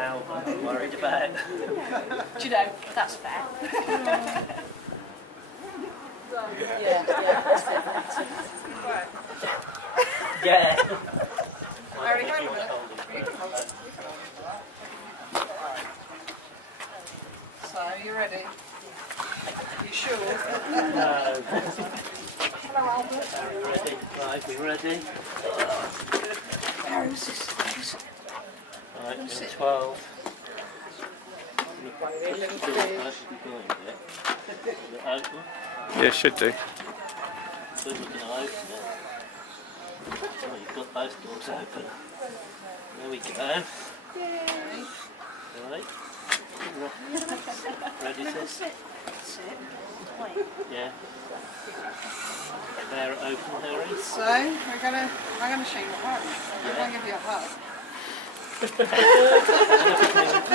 Albert I'm worried about. Do you know, that's fair. Yeah. Harry, hang on a minute. You can hold it. So, you ready? You sure? No. Hello, Albert. Are we ready? Right, we ready? Harry, what's this? Right, we're Sit. 12. Yeah, should do. Good, we're going to open it. Oh, you've got both doors open. There we go. Yay. Right. Ready, sis? Sit. Yeah. There, open, Harry. So, I'm gonna show you a hug. I'm gonna give you a hug.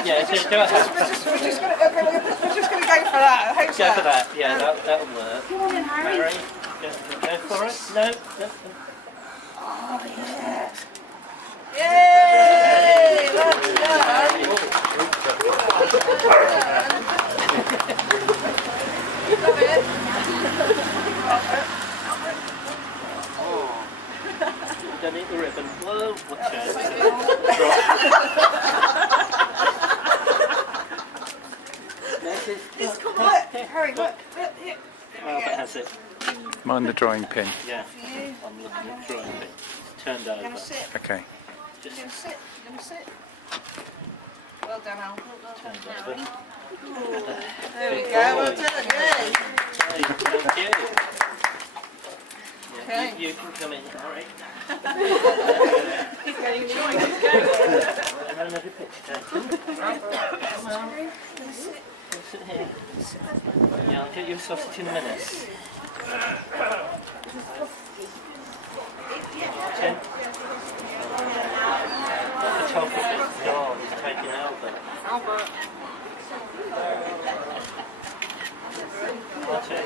Yeah, just do it. We're just gonna go for that. How's Go that? for that. Yeah, that'll work. Come on in, Harry. Harry, go for it. No. Oh, yes. Yay! Well done. Love it. Don't eat the ribbon. Whoa, watch out. Come on. Harry, look. Here. Albert has it. Mind the drawing pin. Yeah, I'm looking at drawing it. It's turned You're gonna over. sit. Okay. You're gonna sit. You're gonna sit. Well done, Albert. Well done, Turned Harry. over. There we go. Well done. Yay. Hey, thank you. Yeah, Okay. you can come in, Harry. He's getting joined. Another picture taken. Come on. Sit. Sit here. Yeah, I'll get you a sausage in a minute. Tim? The photographer's gone. He's taking Albert. Albert. Martin.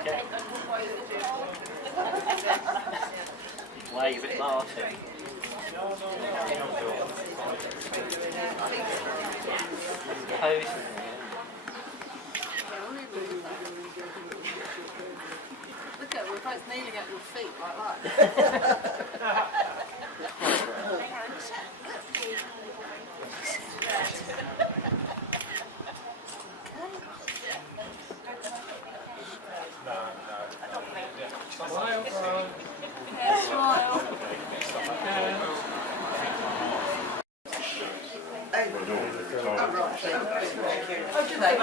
Okay. Wave at Martin. Pose. Look at it, we're both kneeling at your feet like that. Smile. Oh, do they?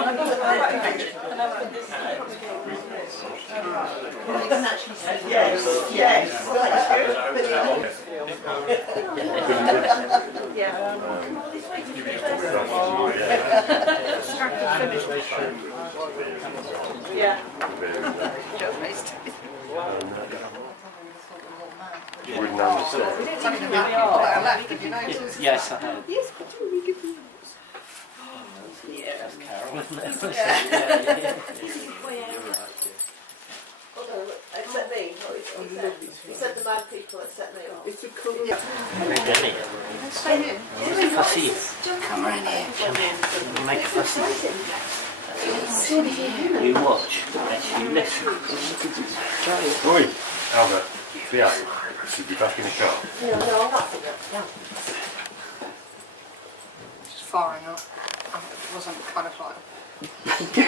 Yes, yes. Yeah. You wouldn't understand. It's only the map people that are left, have you noticed? Yes, I have. Yes, but we give you. Yeah, that's Carol, isn't it? Yeah. Except me. He said the mad people except me. It's a cool. Demi. Stay here. Fussy. Come around here. Come here. Make a fussy. You watch. You listen. Oi, Albert, Theo, should be back in the car. No, I'm not. Just firing up. It wasn't kind of like. I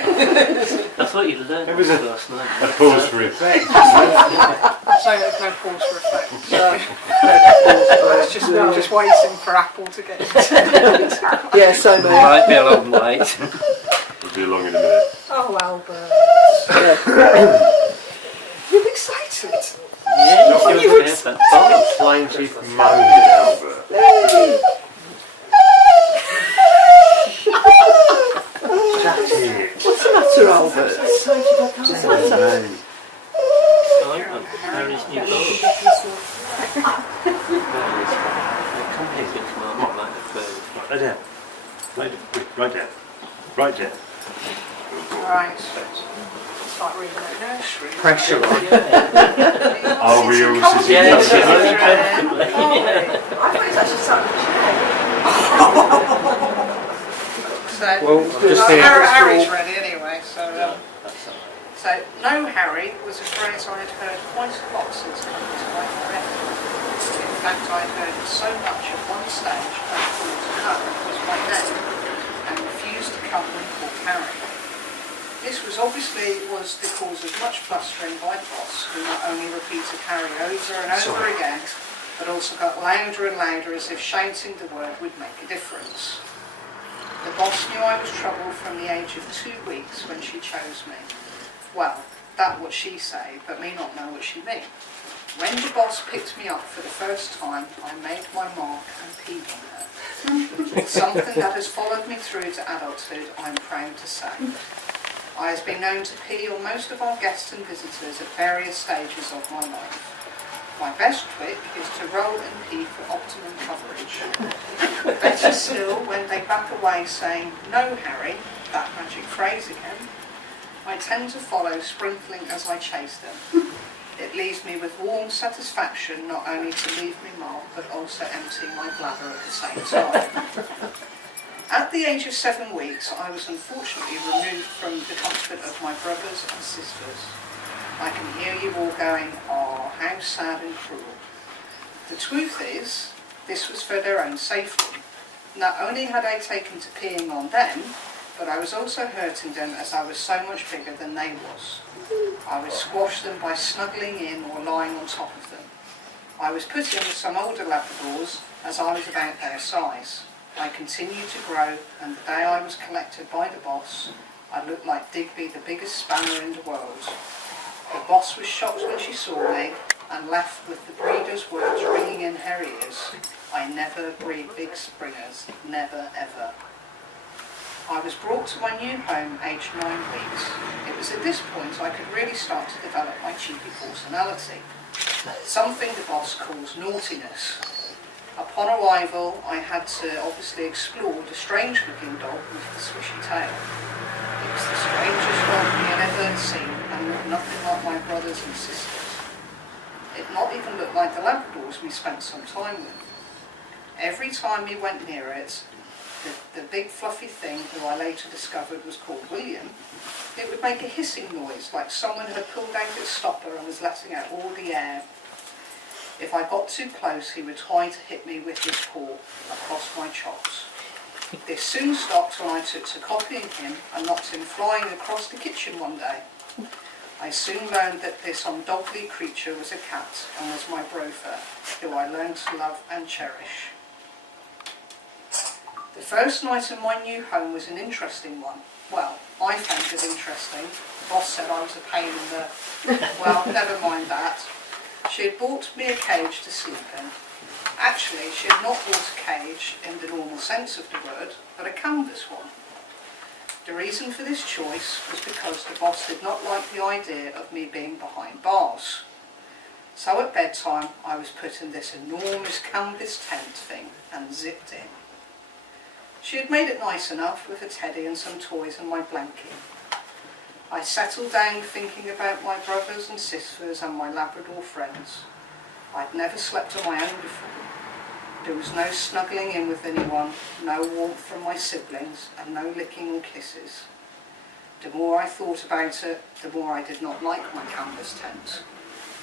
thought you'd learned It was a last night. pause for effect. So there's no pause for effect. So it's just waiting for Apple to get it. Yeah, so many. Might be a long wait. It'll be along in a minute. Oh, Albert. You're excited. Yeah, you Don't explain to you moaning, Albert. What's the matter, Albert? What's the matter? Harry's new book. Company's going to come out like the first. Right down. Right down. Right down. Alright. It's like reading a nursery. Pressure on. Are we all sitting Yeah, comfortably? I thought it was actually sat in the chair. So, Well, just here. Harry's ready anyway. So, That's alright. so no Harry was a phrase I had heard quite a lot since coming to life forever. In fact, I had heard it so much at one stage I thought no was my name and refused to come when called Harry. This was obviously the cause of much blustering by the boss, who not only repeated Harry over and over again, but also got louder and louder as if shouting the word would make a difference. The boss knew I was trouble from the age of 2 weeks when she chose me. Well, that what she say, but me not know what she mean. When the boss picked me up for the first time, I made my mark and peed on her. Something that has followed me through to adulthood, I'm proud to say. I have been known to pee on most of our guests and visitors at various stages of my life. My best trick is to roll and pee for optimum coverage. Better still, when they back away saying, "No, Harry," that magic phrase again, I tend to follow, sprinkling as I chase them. It leaves me with warm satisfaction not only to leave me mark, but also empty my bladder at the same time. At the age of 7 weeks, I was unfortunately removed from the comfort of my brothers and sisters. I can hear you all going, "Oh, how sad and cruel." The truth is, this was for their own safety. Not only had I taken to peeing on them, but I was also hurting them as I was so much bigger than they was. I would squash them by snuggling in or lying on top of them. I was put in with some older Labradors as I was about their size. I continued to grow, and the day I was collected by the boss, I looked like Digby, the biggest spanner in the world. The boss was shocked when she saw me and left with the breeder's words ringing in her ears. I never breed big springers, never ever. I was brought to my new home aged 9 weeks. It was at this point I could really start to develop my cheeky personality, something the boss calls naughtiness. Upon arrival, I had to obviously explore the strange-looking dog with the swishy tail. It was the strangest dog we had ever seen, and looked nothing like my brothers and sisters. It not even looked like the Labradors we spent some time with. Every time we went near it, the big fluffy thing, who I later discovered was called Mullion, it would make a hissing noise like someone had pulled out its stopper and was letting out all the air. If I got too close, he would try to hit me with his paw across my chops. This soon stopped when I took to copying him and knocked him flying across the kitchen one day. I soon learned that this undogly creature was a cat and was my brofer, who I learned to love and cherish. The first night in my new home was an interesting one. Well, I found it interesting. The boss said I was a pain in the... Well, never mind that. She had bought me a cage to sleep in. Actually, she had not bought a cage in the normal sense of the word, but a canvas one. The reason for this choice was because the boss did not like the idea of me being behind bars. So at bedtime, I was put in this enormous canvas tent thing and zipped in. She had made it nice enough with a teddy and some toys and my blanket. I settled down thinking about my brothers and sisters and my Labrador friends. I'd never slept on my own before. There was no snuggling in with anyone, no warmth from my siblings, and no licking or kisses. The more I thought about it, the more I did not like my canvas tent.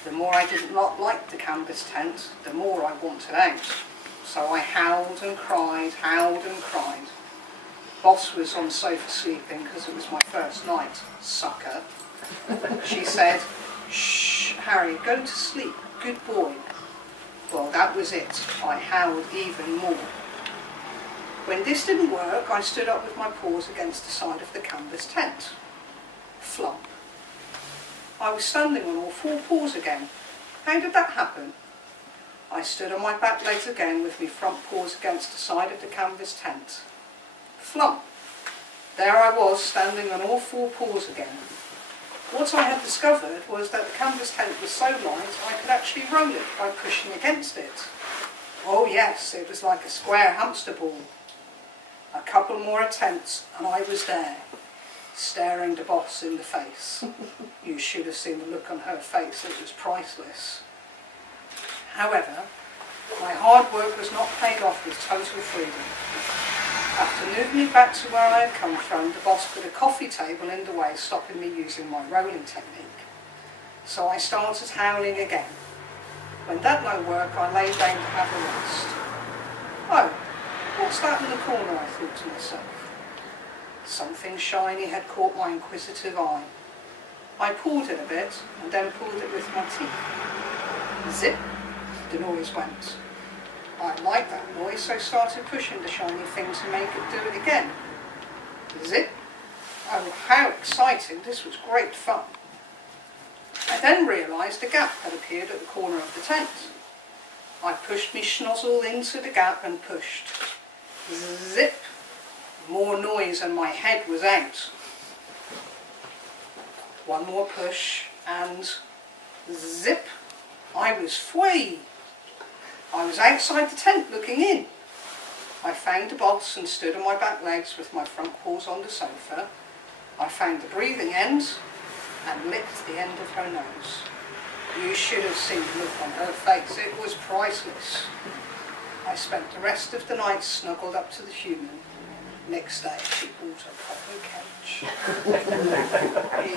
The more I did not like the canvas tent, the more I wanted out. So I howled and cried, Boss was on sofa sleeping because it was my first night, sucker. She said, "Shh, Harry, go to sleep, good boy." Well, that was it. I howled even more. When this didn't work, I stood up with my paws against the side of the canvas tent. Flump. I was standing on all 4 paws again. How did that happen? I stood on my back legs again with my front paws against the side of the canvas tent. Flump. There I was, standing on all 4 paws again. What I had discovered was that the canvas tent was so light I could actually roll it by pushing against it. Oh yes, it was like a square hamster ball. A couple more attempts and I was there, staring the boss in the face. You should have seen the look on her face, it was priceless. However, my hard work was not paid off with total freedom. After moved me back to where I had come from, the boss put a coffee table in the way, stopping me using my rolling technique. So I started howling again. When that no work, I lay down to have a rest. Oh, what's that in the corner, I thought to myself. Something shiny had caught my inquisitive eye. I pulled it a bit, and then pulled it with my teeth. Zip, the noise went. I liked that noise, so started pushing the shiny thing to make it do it again. Zip. Oh, how exciting, this was great fun. I then realised a gap had appeared at the corner of the tent. I pushed my schnozzle into the gap and pushed. Zip. More noise and my head was out. One more push and zip. I was free. I was outside the tent looking in. I found the box and stood on my back legs with my front paws on the sofa. I found the breathing end and licked the end of her nose. You should have seen the look on her face. It was priceless. I spent the rest of the night snuggled up to the human. Next day she bought a proper couch. There you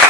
go.